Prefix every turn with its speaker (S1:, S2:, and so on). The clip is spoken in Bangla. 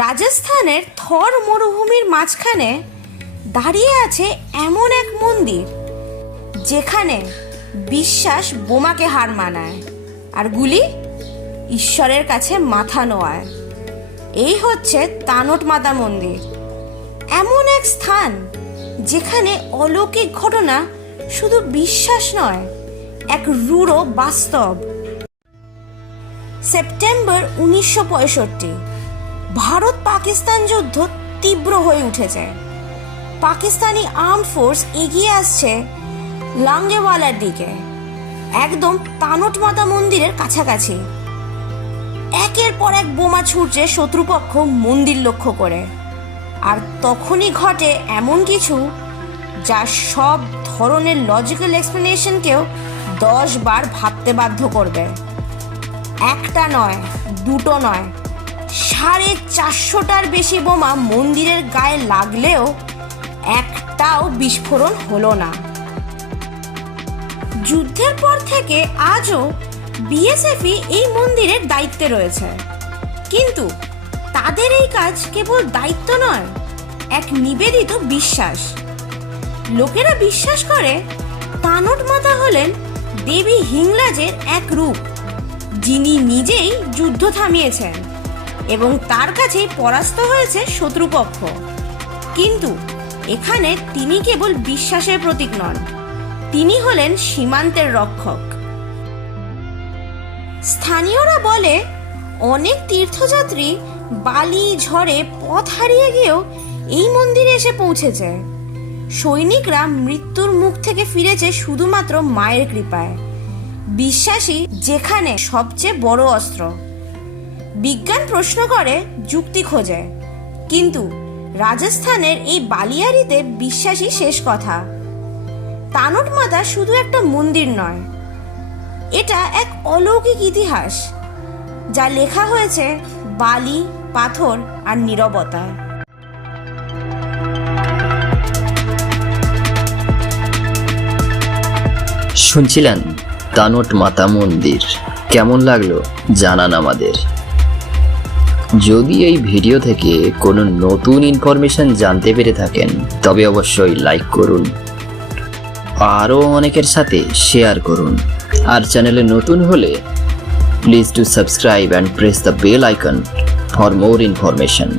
S1: রাজস্থানের থর মরুভূমির মাঝখানে দাঁড়িয়ে আছে এমন এক মন্দির, যেখানে বিশ্বাস বোমাকে হার মানায় আর গুলি ঈশ্বরের কাছে মাথা নোয়ায়। এই হচ্ছে তানট মাতা মন্দির। এমন এক স্থান যেখানে অলৌকিক ঘটনা শুধু বিশ্বাস নয়, এক রূঢ় বাস্তব। সেপ্টেম্বর উনিশশো পঁয়ষট্টি। ভারত পাকিস্তান যুদ্ধ তীব্র হয়ে উঠেছে। পাকিস্তানি আর্ম ফোর্স এগিয়ে আসছে লাঙ্গেওয়ালার দিকে। একদম তানট মাতা মন্দিরের কাছাকাছি। একের পর এক বোমা ছুটছে শত্রুপক্ষ মন্দির লক্ষ্য করে। আর তখনই ঘটে এমন কিছু যা সব ধরনের লজিক্যাল এক্সপ্লেনেশনকেও দশ বার ভাবতে বাধ্য করবে। একটা নয়, দুটো নয় সাড়ে চারশোটার বেশি বোমা মন্দিরের গায়ে লাগলেও একটাও বিস্ফোরণ হলো না। যুদ্ধের পর থেকে আজও বিএসএফই এই মন্দিরের দায়িত্বে রয়েছে। কিন্তু তাদের এই কাজ কেবল দায়িত্ব নয়, এক নিবেদিত বিশ্বাস। লোকেরা বিশ্বাস করে, তানট মাতা হলেন দেবী হিংলাজের এক রূপ, যিনি নিজেই যুদ্ধ থামিয়েছেন। এবং তার কাছেই পরাস্ত হয়েছে শত্রুপক্ষ। কিন্তু এখানে তিনি কেবল বিশ্বাসের প্রতীক নন, তিনি হলেন সীমান্তের রক্ষক। স্থানীয়রা বলে, অনেক তীর্থযাত্রী বালি, ঝড়ে পথ হারিয়ে গিয়েও এই মন্দিরে এসে পৌঁছেছে। সৈনিকরা মৃত্যুর মুখ থেকে ফিরেছে শুধুমাত্র মায়ের কৃপায়। বিশ্বাসী যেখানে সবচেয়ে বড় অস্ত্র। বিজ্ঞান প্রশ্ন করে, যুক্তি খোঁজে। কিন্তু রাজস্থানের এই বালিয়ারিতে বিশ্বাসী শেষ কথা। তানট মাতা শুধু একটা মন্দির নয়, এটা এক অলৌকিক ইতিহাস, যা লেখা হয়েছে বালি, পাথর আর নীরবতায়
S2: শুনছিলেন তানট মাতা মন্দির। কেমন লাগল জানান আমাদের। যদি এই ভিডিও থেকে কোনো নতুন ইনফরমেশন জানতে পেরে থাকেন, তবে অবশ্যই লাইক করুন। আরও অনেকের সাথে শেয়ার করুন। আর চ্যানেলে নতুন হলে please to subscribe and press the bell icon for more information